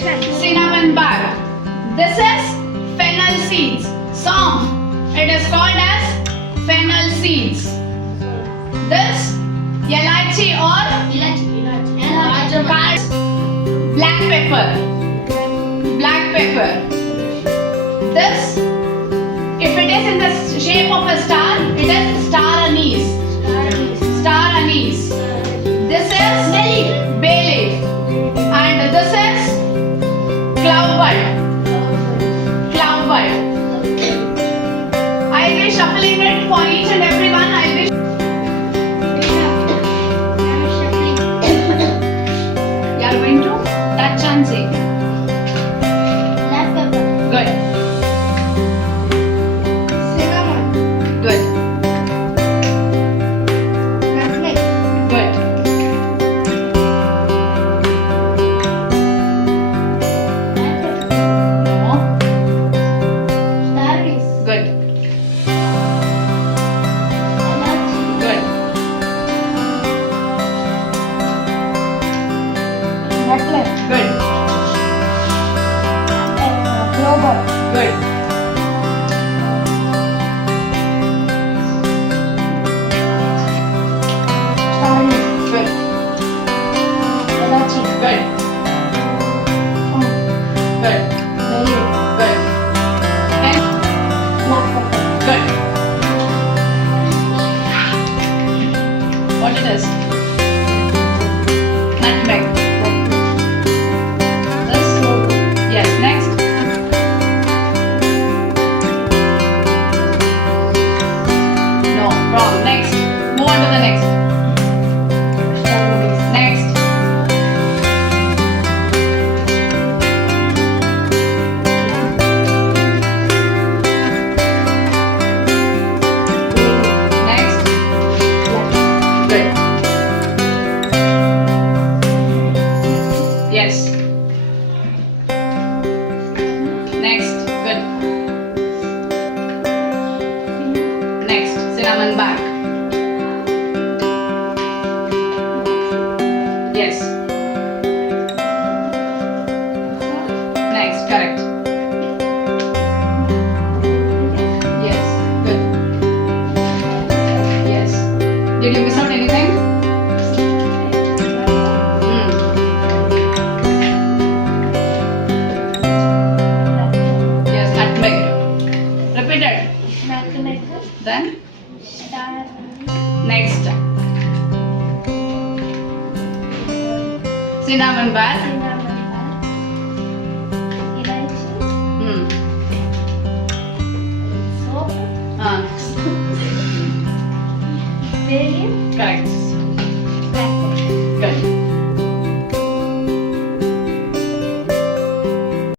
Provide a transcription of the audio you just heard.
cinnamon bark. This is fennel seeds. Song. It is called as fennel seeds. This elaichi or black pepper. Black pepper. This, if it is in the shape of a star, it is star anise. Star anise. This is bay leaf. And this is clove bud. Clove bud. I will be shuffling it for each and everyone. I will. You are going to touch and say. Good. Good. Good. No. Good. Good. Good. Good. Good. Good. Good. Good. And good. What it is? Nutmeg. This? Yes. Next. No. Wrong. Next. Move on to the next. Next. Next. Good. Yes. Next. Good. Next. Cinnamon bark. Yes. Next. Correct. Yes. Good. Yes. Did you miss out anything? Yes. Nutmeg. Repeat it. Then next. Cinnamon bark. Correct.